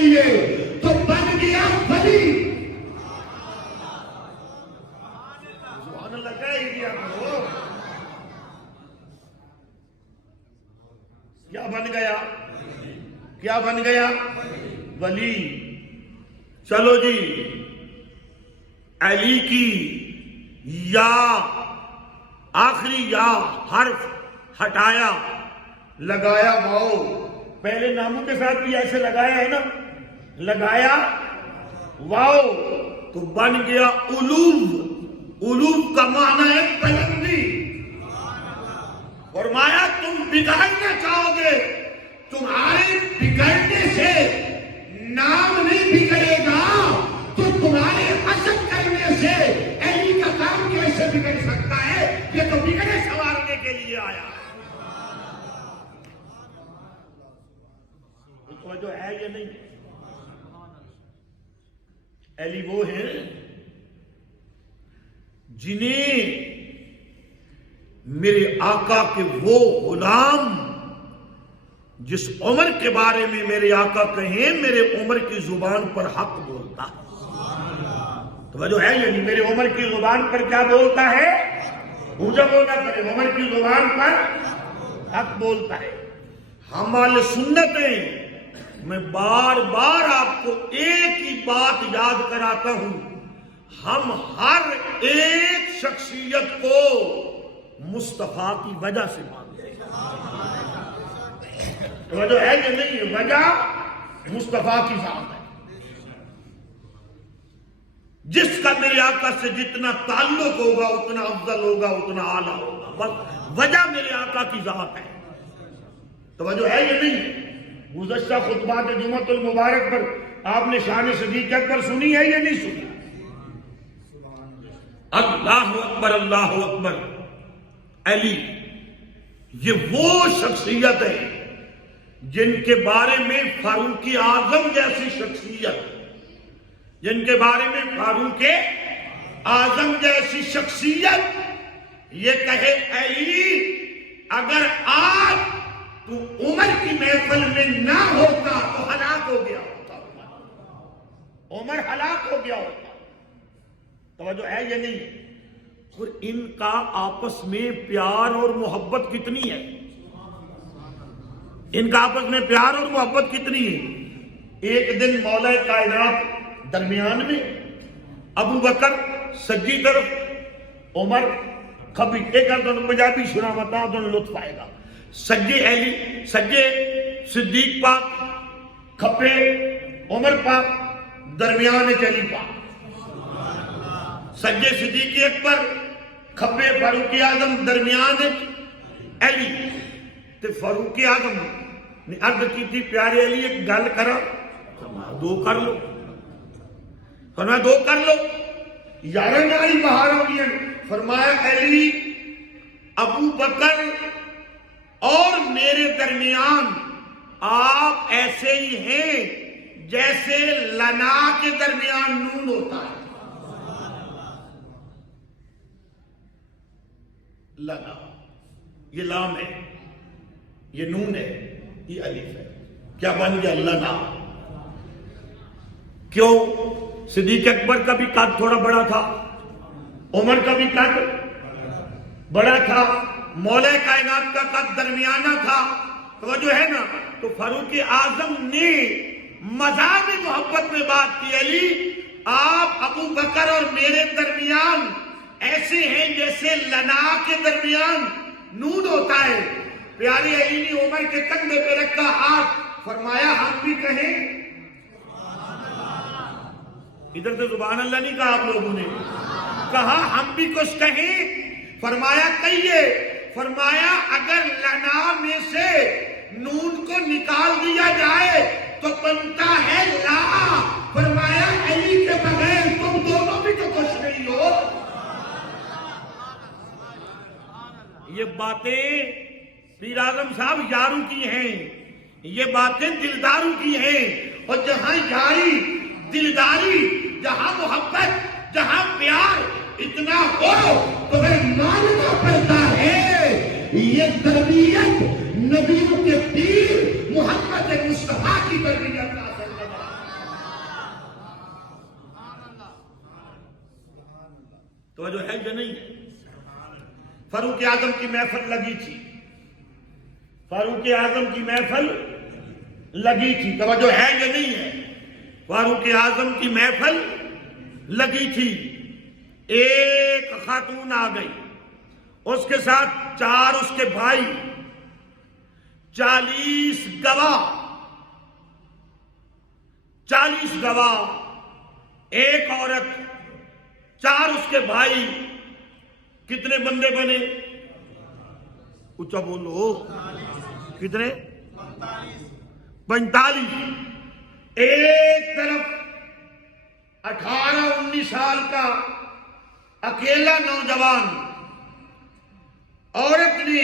لیے تو بن گیا ولی. سبحان اللہ کہہ دیا کرو. کیا بن گیا؟ کیا بن گیا؟ ولی. چلو جی، علی کی یا آخری یا حرف ہٹایا، لگایا واؤ. پہلے ناموں کے ساتھ بھی ایسے لگایا ہے نا، لگایا واؤ تو بن گیا علوم. علوم کا معنی ہے بلندی. فرمایا تم بگڑنا چاہو گے، تمہارے بگڑنے سے نام نہیں بگڑے گا، تو تمہارے عزم کرنے سے علی کا کام کیسے بگڑ سکتا ہے؟ یہ تو بگڑے سنوارنے کے لیے آیا. جو ہے یہ نہیں. علی وہ ہیں جنہیں میرے آقا کے وہ غلام جس عمر کے بارے میں میرے آقا کہیں میرے عمر کی زبان پر حق بولتا ہے. توجہ ہے یعنی میرے عمر کی زبان پر کیا بولتا ہے؟ مجھے بولنا کرے عمر کی زبان پر حق بولتا ہے. ہمارے سنت ہیں. میں بار بار آپ کو ایک ہی بات یاد کراتا ہوں، ہم ہر ایک شخصیت کو مصطفیٰ کی وجہ سے مانتے ہیں. وجہ ہے کہ نہیں ہے؟ وجہ مصطفیٰ کی ذات ہے. جس کا میرے آقا سے جتنا تعلق ہوگا اتنا افضل ہوگا، اتنا اعلیٰ ہوگا. بس وجہ میرے آقا کی ذات ہے. توجہ ہے یہ نہیں؟ گزشتہ خطبات جمعۃ المبارک پر آپ نے شان صدیق اکبر سنی ہے یا نہیں سنی؟ اللہ اکبر اللہ اکبر. علی یہ وہ شخصیت ہے جن کے بارے میں فاروق اعظم جیسی شخصیت، جن کے بارے میں فاروق اعظم جیسی شخصیت یہ کہے علی اگر آج تو عمر کی محفل میں نہ ہوتا تو ہلاک ہو گیا ہوتا. عمر ہلاک ہو گیا ہوتا. توجہ ہے یا نہیں؟ اور ان کا آپس میں پیار اور محبت کتنی ہے؟ ان کا آپس میں پیار اور محبت کتنی ہے؟ ایک دن مولا کائنات درمیان میں، ابو بکر سجی طرف، عمر کھبی. ایک پنجابی سنا بتا تو لطف آئے گا. سجے علی، سجے صدیق پاک، کھپے عمر پاک، درمیان علی پاک. سجے صدیق اکبر، کھپے فاروق اعظم، درمیان علی. تو فاروق اعظم نے عرض کی تھی پیارے علی ایک گل کرا. فرمایا دو کر لو. فرمایا دو کر لو. یارہ ناری بہار ہو گئی. فرمایا علی ابو بکر اور میرے درمیان آپ ایسے ہی ہیں جیسے لنا کے درمیان نون ہوتا ہے. لنا یہ لام ہے، یہ نون ہے، یہ الف ہے. کیا بن گیا؟ لنا. کیوں؟ صدیق اکبر کا بھی قد تھوڑا بڑا تھا، عمر کا بھی قد بڑا تھا، مولا کائنات کا قد درمیانہ تھا. توجہ ہے نا؟ تو فاروق اعظم نے مذاق محبت میں بات کی علی آپ ابو بکر اور میرے درمیان ایسے ہیں جیسے لنا کے درمیان نون ہوتا ہے. پیارے علی نے عمر کے کندھے پہ رکھا ہاتھ. فرمایا ہم بھی کہیں. ادھر تو سبحان اللہ نہیں کہا آپ لوگوں نے، کہا ہم بھی کچھ کہیں. فرمایا کہیے. فرمایا اگر لنا میں سے نون کو نکال دیا جائے تو بنتا ہے لا. فرمایا علی کے بغیر تم دونوں بھی تو کچھ نہیں ہو. یہ باتیں پیر اعظم صاحب یاروں کی ہیں، یہ باتیں دلداروں کی ہیں. اور جہاں یاری، دلداری، جہاں محبت، جہاں پیار اتنا ہو تو پھر ماننا پڑتا ہے یہ تربیت نبیوں کے پیر محمد مصطفیٰ کی تربیت کا اثر ہے. کہ نہیں ہے؟ فاروق اعظم کی محفل لگی تھی، فاروق اعظم کی محفل لگی تھی، توجہ ہے یا نہیں ہے؟ فاروق اعظم کی محفل لگی تھی، ایک خاتون آ گئی، اس کے ساتھ 4 اس کے بھائی، 40 گواہ، 40 گواہ، ایک عورت، 4 اس کے بھائی، کتنے بندے بنے؟ اچھا بولو، کتنے؟ 45۔ ایک طرف 18-19 سال کا اکیلا نوجوان، عورت نے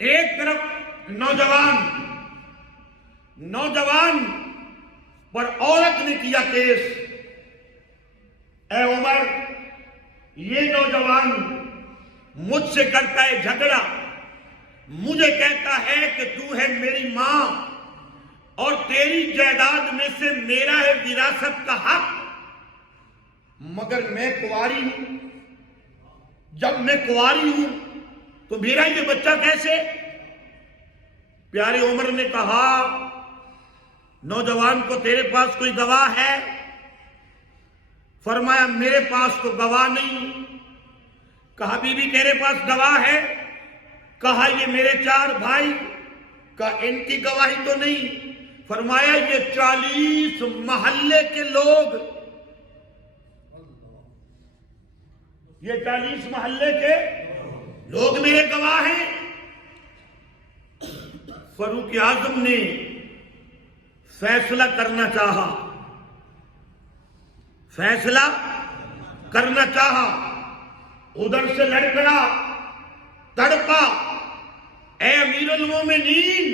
ایک طرف نوجوان پر عورت نے کیا کیس، اے عمر یہ نوجوان مجھ سے کرتا ہے جھگڑا، مجھے کہتا ہے کہ تو ہے میری ماں اور تیری جائیداد میں سے میرا ہے وراثت کا حق، مگر میں کنواری ہوں، جب میں کنواری ہوں تو میرا یہ بچہ کیسے؟ پیارے عمر نے کہا نوجوان کو تیرے پاس کوئی گواہ ہے؟ فرمایا میرے پاس تو گواہ نہیں۔ کہا بی بی تیرے پاس گواہ ہے؟ کہا یہ میرے 4 بھائی، کہا ان کی گواہی تو نہیں۔ فرمایا یہ 40 محلے کے لوگ، یہ 40 محلے کے لوگ میرے گواہ ہیں۔ فاروق اعظم نے فیصلہ کرنا چاہا، فیصلہ کرنا چاہا، ادھر سے لڑکڑا، تڑپا، اے امیر المومنین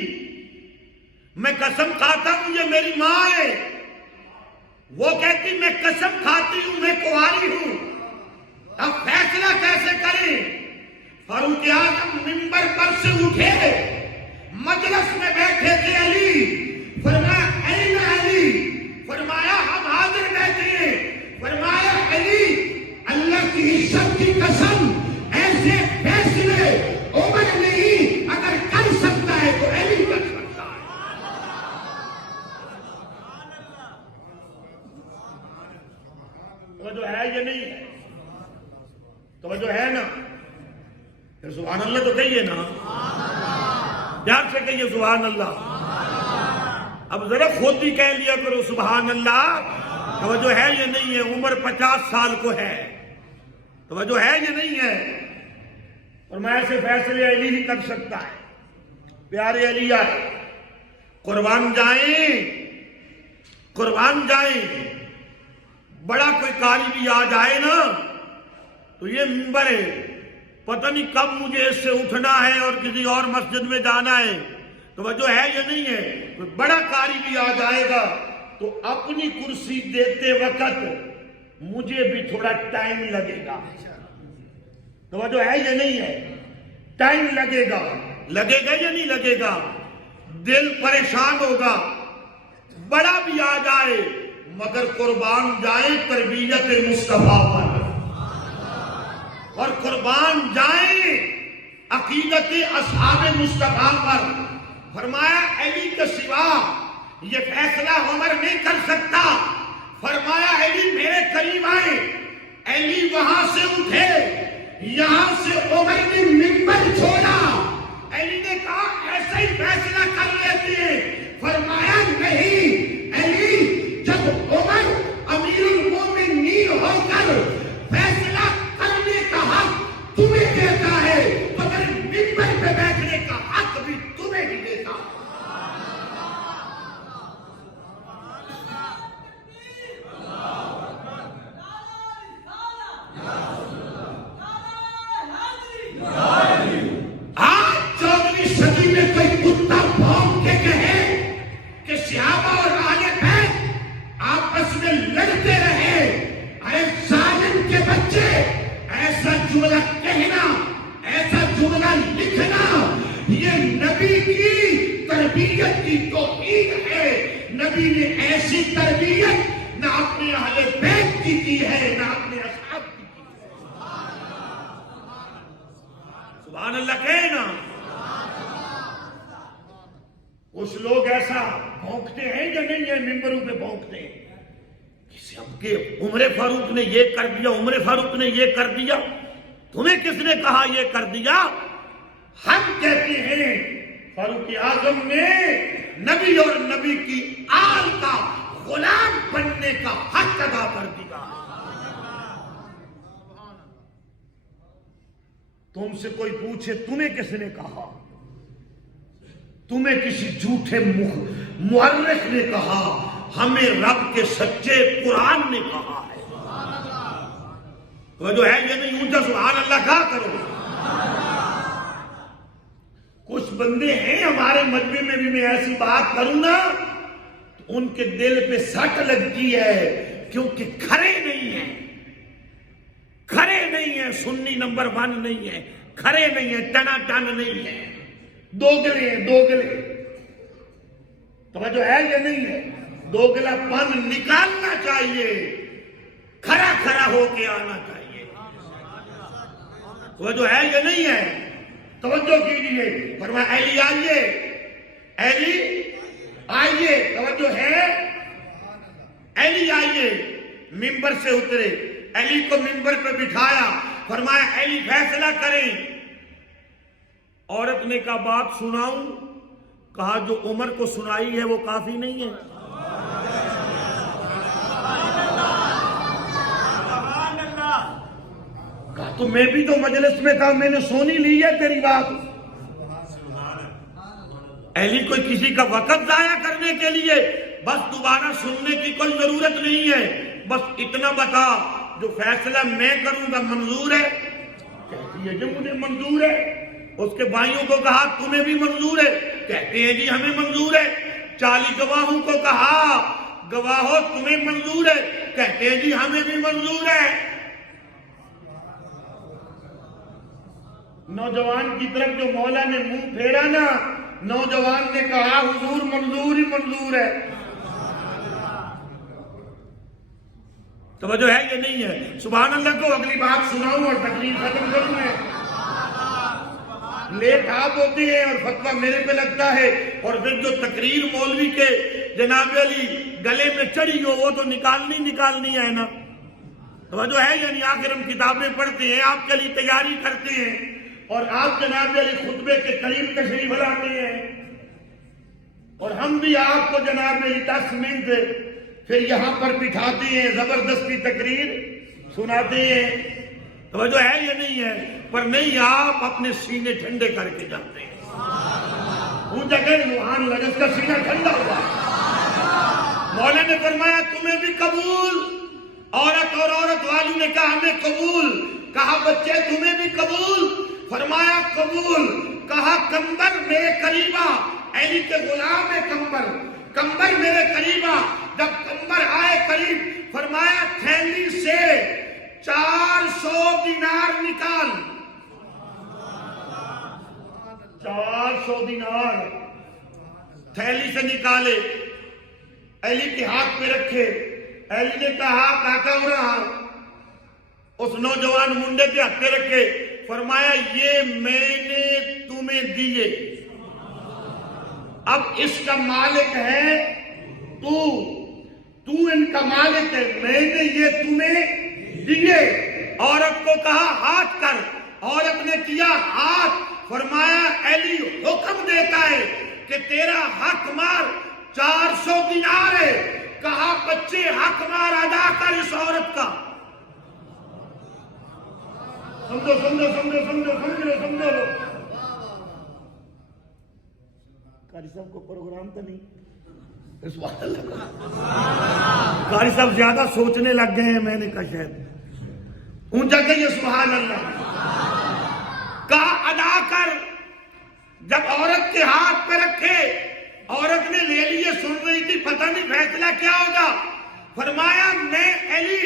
میں قسم کھاتا ہوں یہ میری ماں ہے، وہ کہتی میں قسم کھاتی ہوں میں کنواری ہوں، اب فیصلہ کیسے کریں؟ فاروق اعظم منبر پر سے اٹھے، مجلس میں بیٹھے تھے علی، فرمایا این علی، فرمایا ہم حاضر بیٹھے ہیں، فرمایا علی اللہ کی عزت کی قسم ایسے فیصلے عمر نہیں اگر کر سکتا ہے تو علی کر سکتا ہے۔ توجہ ہے یا نہیں ہے؟ توجہ ہے نا؟ پھر سبحان اللہ تو کہیے نا، پیار سے کہیے سبحان اللہ۔ اب ذرا خود ہی کہہ لیا کرو سبحان اللہ۔ توجہ ہے یا نہیں ہے؟ عمر 50 سال کو ہے، توجہ ہے یا نہیں ہے؟ اور میں ایسے فیصلے علی ہی کر سکتا ہے۔ پیارے علی آئے، قربان جائیں، قربان جائیں، بڑا کوئی قاری بھی آ جائے نا تو یہ منبر ہے، پتہ نہیں کب مجھے اس سے اٹھنا ہے اور کسی اور مسجد میں جانا ہے، توجہ ہے یا نہیں ہے؟ کوئی بڑا قاری بھی آ جائے گا تو اپنی کرسی دیتے وقت مجھے بھی تھوڑا ٹائم لگے گا، توجہ ہے یا نہیں ہے؟ ٹائم لگے گا، لگے گا یا نہیں لگے گا؟ دل پریشان ہوگا، بڑا بھی آ جائے مگر قربان جائیں تربیت مصطفیٰ پر، اور قربان جائیں عقیدت اصحاب مصطفیٰ پر۔ فرمایا علی کے سوا یہ فیصلہ عمر نہیں کر سکتا۔ فرمایا علی میرے قریب آئے، علی وہاں سے اٹھے، یہاں سے عمر نے منبر چھوڑا، علی نے کہا ایسا ہی فیصلہ کر لیتے ہیں۔ فرمایا نہیں علی، جب عمر امیر المومنین ہو کر فیصلہ کرنے کا حق تمہیں دیتا ہے تو پھر منبر پہ بیٹھنے کا حق بھی تمہیں ہی دیتا ہے۔ آج 14ویں صدی میں کوئی کتا بھونک کے کہے کہ صحابہ اور اہل بیت آپس میں لڑتے رہے، اے ظالم کے بچے، ایسا جملہ کہنا، ایسا جملہ لکھنا یہ نبی کی تربیت کی توہین ہے۔ نبی نے ایسی تربیت نہ اپنے اہل بیت کی ہے، نہ اپنے اصحاب کی ہے۔ سبحان اللہ کہنا۔ کچھ لوگ ایسا بھونکتے ہیں یا نہیں ہے، ممبروں پہ بھونکتے ہیں کسی ہم کے عمر فاروق نے یہ کر دیا، عمر فاروق نے یہ کر دیا، تمہیں کس نے کہا یہ کر دیا؟ ہم کہتے ہیں فاروق اعظم نے نبی اور نبی کی آل کا غلام بننے کا حق ادا کر دیا۔ تم سے کوئی پوچھے تمہیں کس نے کہا، تمہیں کسی جھوٹے مورخ نے کہا، ہمیں رب کے سچے قرآن نے کہا ہے۔ تو جو ہے یہ نہیں اونچا سبحان اللہ کہا کرو۔ کچھ بندے ہیں ہمارے مجمع میں بھی، میں ایسی بات کروں نا تو ان کے دل پہ سٹ لگتی ہے، کیونکہ کھڑے نہیں ہیں، کھڑے نہیں ہیں، سنی نمبر 1 نہیں ہے، کھڑے نہیں ہیں، ٹنا ٹن نہیں ہے، دوگلے ہیں، دوگلے۔ توجہ ہے یا نہیں ہے؟ دوگلا پن نکالنا چاہیے، کھڑا کھڑا ہو کے آنا چاہیے۔ توجہ ہے یا نہیں ہے؟ توجہ کیجئے، فرمایا علی آئیے، علی آئیے، توجہ ہے، علی آئیے۔ ممبر سے اترے، علی کو ممبر پہ بٹھایا، فرمایا علی فیصلہ کریں۔ عورت نے کہا بات سناؤں؟ کہا جو عمر کو سنائی ہے وہ کافی نہیں ہے؟ کہا تو میں بھی تو مجلس میں تھا، میں نے سونی لی ہے تیری بات۔ علی کوئی کسی کا وقت ضائع کرنے کے لیے بس دوبارہ سننے کی کوئی ضرورت نہیں ہے، بس اتنا بتا جو فیصلہ میں کروں گا منظور ہے؟ کہتی ہے جی مجھے منظور ہے۔ اس کے بھائیوں کو کہا تمہیں بھی منظور ہے؟ کہتے ہیں جی ہمیں منظور ہے۔ 40 گواہوں کو کہا گواہو تمہیں منظور ہے؟ کہتے ہیں جی ہمیں بھی منظور ہے۔ نوجوان کی طرف جو مولا نے منہ پھیرا نا، نوجوان نے کہا حضور منظور ہی منظور ہے۔ توجہ ہے یہ نہیں ہے؟ سبحان اللہ کو اگلی بات سناؤں اور تقریر ختم کروں میں؟ لیٹ آپ ہوتے ہیں اور فتویٰ میرے پہ لگتا ہے، اور پھر جو تقریر مولوی کے جناب علی گلے میں چڑھی ہو وہ تو نکالنی ہے نا۔ توجہ ہے یعنی آخر ہم کتابیں پڑھتے ہیں، آپ کے لیے تیاری کرتے ہیں، اور آپ جناب علی خطبے کے قریب تشریف لاتے ہیں، اور ہم بھی آپ کو جناب علی 10 منٹ پھر یہاں پر بٹھاتے ہیں، زبردستی تقریر سناتے ہیں۔ توجہ ہے یہ نہیں ہے؟ پر نہیں، آپ اپنے سینے ٹھنڈے کر کے جاتے ہیں۔ اونچا کہہ سبحان اللہ، جس کا سینہ ٹھنڈا ہوا۔ مولا نے فرمایا تمہیں بھی قبول، عورت اور عورت والی نے کہا ہمیں قبول، کہا بچے تمہیں بھی قبول، فرمایا قبول، کہا کمبر میرے قریبا، علی کے غلام ہے کمبر میرے قریبا۔ جب کمبر آئے قریب، فرمایا تھیلی سے 400 دینار نکال۔ 400 دینار تھیلی سے نکالے، علی کے ہاتھ پہ رکھے۔ علی نے کہا کاکا ہو رہا، اس نوجوان منڈے کے ہاتھ پہ رکھے، فرمایا یہ میں نے تمہیں دیے، اب اس کا مالک ہے تو ان کا مالک ہے، میں نے یہ تمہیں دیے۔ عورت کو کہا ہاتھ کر، عورت نے کیا ہاتھ، فرمایا علی حکم دیتا ہے کہ تیرا حق مار 400 دینار ہے، کہا بچے حق مار ادا کر اس عورت کا۔ سمجھو قاری صاحب کو پروگرام تو نہیں، قاری صاحب زیادہ سوچنے لگ گئے ہیں، میں نے کہا شاید اونچا کہیے سبحان اللہ۔ کہا ادا کر۔ جب عورت کے ہاتھ پہ رکھے، عورت نے لے لیے، سن رہی تھی پتہ نہیں فیصلہ کیا ہوگا، فرمایا میں علی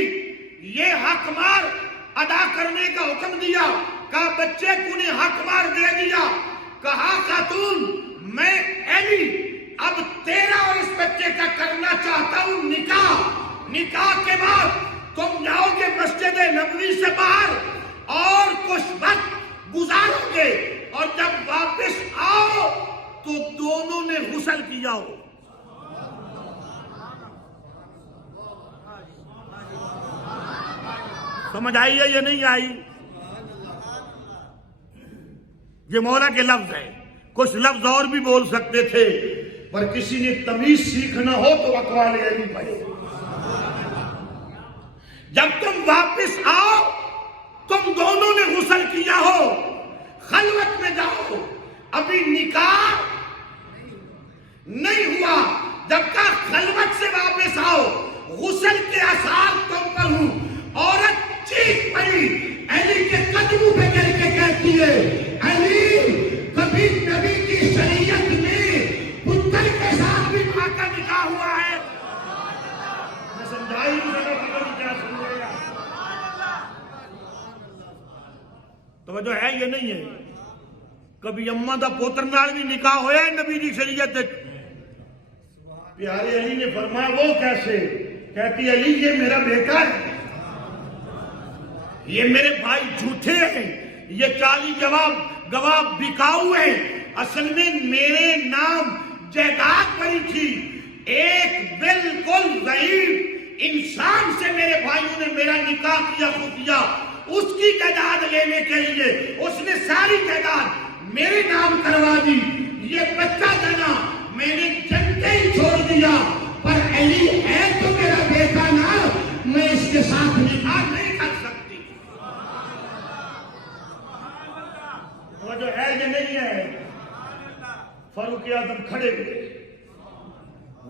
یہ حق مار ادا کرنے کا حکم دیا، کہا بچے تو نے حق مار دے دیا، کہا خاتون میں علی اب تیرا اور اس بچے کا کرنا چاہتا ہوں نکاح، نکاح کے بعد تم جاؤ گے مسجد نبوی سے باہر اور کچھ وقت گزارو گے، اور جب واپس آؤ تو دونوں نے غسل کیا ہو۔ سمجھ آئی ہے یا نہیں آئی؟ یہ مولا کے لفظ ہے، کچھ لفظ اور بھی بول سکتے تھے، پر کسی نے تمیز سیکھنا ہو تو اقوال علی پڑھے۔ جب تم واپس آؤ تم دونوں نے غسل کیا ہو، خلوت میں جاؤ، ابھی نکاح نہیں ہوا، جب کا خلوت سے واپس آؤ، غسل کے آثار تم پر ہوں، عورت چیخ پڑی، علی کے قدموں پہ گر کے کہتی ہے، علی کبھی نبی کی شریعت میں پتر کے ساتھ بھی ماں کا نکاح ہوا ہے؟ میں سمجھائی نہیں سکتا کہ کیا سن رہے ہیں؟ توجہ ہے یہ نہیں ہے؟ کبھی اماں دا پوتر نال بھی نکاح ہویا ہے نبی دی شریعت؟ پیارے علی نے فرمایا وہ کیسے؟ کہتی علی یہ میرا بیٹا ہے، یہ میرے بھائی جھوٹے ہیں، یہ 40 گواہ بکاؤ ہیں، اصل میں میرے نام جائیداد پڑی تھی، ایک بالکل ضعیف انسان سے میرے بھائیوں نے میرا نکاح کیا خفیہ، اس کی جائیداد لینے کے لیے اس نے ساری جائیداد میرے نام کروا دی، یہ بچہ جنا میں نے جنتے ہی چھوڑ دیا، پر علی ہے تو میرا بیٹا نا، میں اس کے ساتھ نکاح نہیں کر سکتی۔ وہ جو ہے یہ نہیں ہے۔ فاروق اعظم کھڑے ہوئے،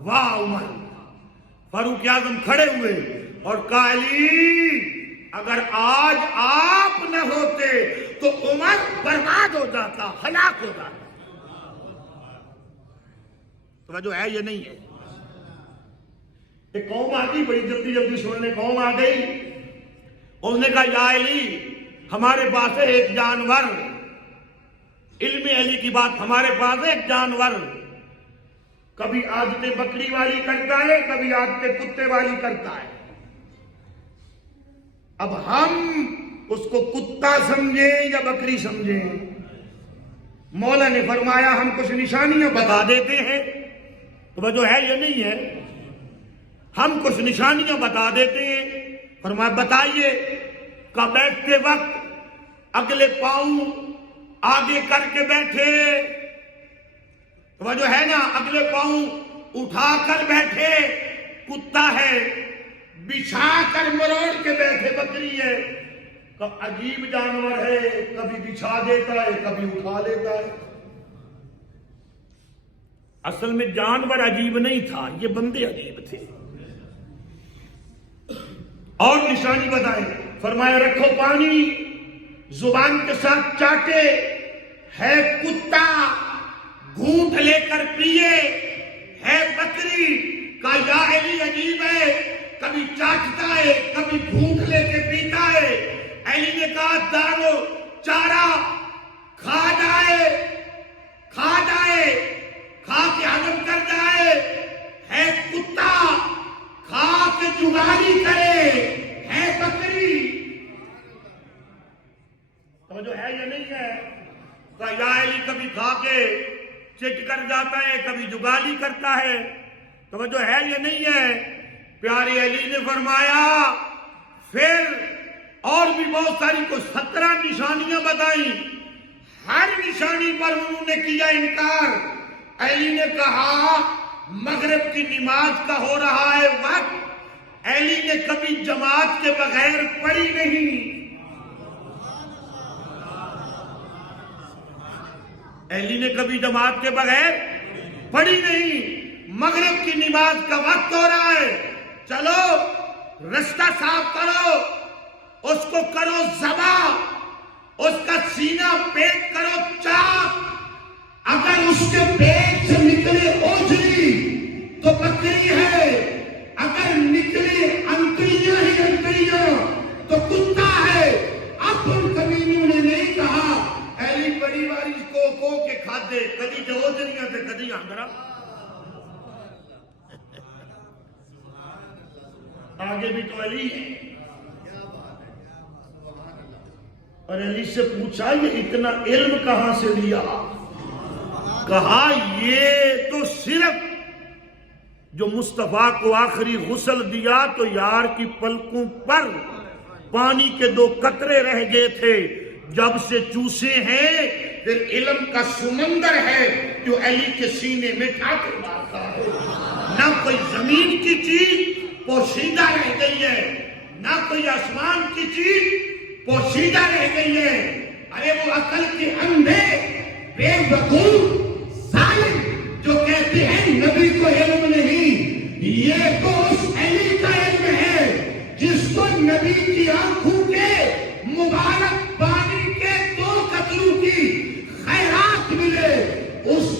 واہ عمر، فاروق اعظم کھڑے ہوئے اور کہا علی اگر آج آپ نہ ہوتے تو عمر برباد ہو جاتا، ہلاک ہو جاتا۔ توجہ ہے یہ نہیں ہے؟ ایک قوم آ گئی، بڑی جلدی جلدی سننے قوم آ گئی، انہوں نے کہا یا علی ہمارے پاس ہے ایک جانور، علم علی کی بات، ہمارے پاس ہے ایک جانور، کبھی عادتیں بکری والی کرتا ہے، کبھی عادتیں کتے والی کرتا ہے، اب ہم اس کو کتا سمجھیں یا بکری سمجھیں؟ مولا نے فرمایا ہم کچھ نشانیاں بتا دیتے ہیں۔ توجہ ہے یہ نہیں ہے؟ ہم کچھ نشانیاں بتا دیتے ہیں۔ فرمایا بتائیے۔ کہ بیٹھتے وقت اگلے پاؤں آگے کر کے بیٹھے، توجہ ہے نا، اگلے پاؤں اٹھا کر بیٹھے کتا ہے، بچھا کر مروڑ کے بیٹھے بکری ہے۔ کہ عجیب جانور ہے، کبھی بچھا دیتا ہے کبھی اٹھا لیتا ہے۔ اصل میں جانور عجیب نہیں تھا، یہ بندے عجیب تھے۔ اور نشانی بتائے، فرمایا رکھو پانی، زبان کے ساتھ چاٹے، ہے کتا گھونٹ لے کر پیے، ہے بکری۔ کہا یا علی عجیب ہے، کبھی چاٹتا ہے کبھی گھونٹ لے کے پیتا ہے۔ علی نے کہا دارو چارہ کھا جائے کھا کے ہضم کر جائے، ہے کتا کھا کے جگالی کرے، ہے بکری۔ تو جو ہے یہ نہیں ہے کہ یا علی کبھی کھا کے چٹ کر جاتا ہے کبھی جگالی کرتا ہے، تو جو ہے یہ نہیں ہے۔ پیارے علی نے فرمایا پھر اور بھی بہت ساری کو 17 نشانیاں بتائیں، ہر نشانی پر انہوں نے کیا انکار۔ علی نے کہا مغرب کی نماز کا ہو رہا ہے وقت، علی نے کبھی جماعت کے بغیر پڑھی نہیں، علی نے کبھی جماعت کے بغیر پڑھی نہیں۔ مغرب کی نماز کا وقت ہو رہا ہے، چلو رستہ صاف کرو، اس کو کرو ذبح، اس کا سینہ پیٹ کرو چاک، اگر اس کے پیٹ سے نکلے اوجری تو بکری ہے، اگر نکلے انتڑیاں ہی انتڑیاں تو کتا ہے۔ اب ان کمینیوں نے نہیں کہا ایلی بڑی باری کو کے کھادے، کدی تو اوجریاں تھے کدی آندرا۔ آگے بھی تو علی ہے. اور علی سے پوچھا یہ اتنا علم کہاں سے لیا؟ کہا یہ تو صرف جو مصطفیٰ کو آخری غسل دیا تو یار کی پلکوں پر پانی کے 2 قطرے رہ گئے تھے، جب سے چوسے ہیں پھر علم کا سمندر ہے جو علی کے سینے میں ٹھاکر مارتا ہے. نہ کوئی زمین کی چیز پوشیدہ رہ گئی ہے، نہ کوئی آسمان کی چیز پوشیدہ رہ گئی ہے. ارے وہ عقل کے اندھے بے وقوف ظالم جو کہتے ہیں نبی کو علم نہیں، یہ تو اس علی کا علم ہے جس کو نبی کی آنکھوں کے مبارک پانی کے 2 قطروں کی خیرات ملے. اس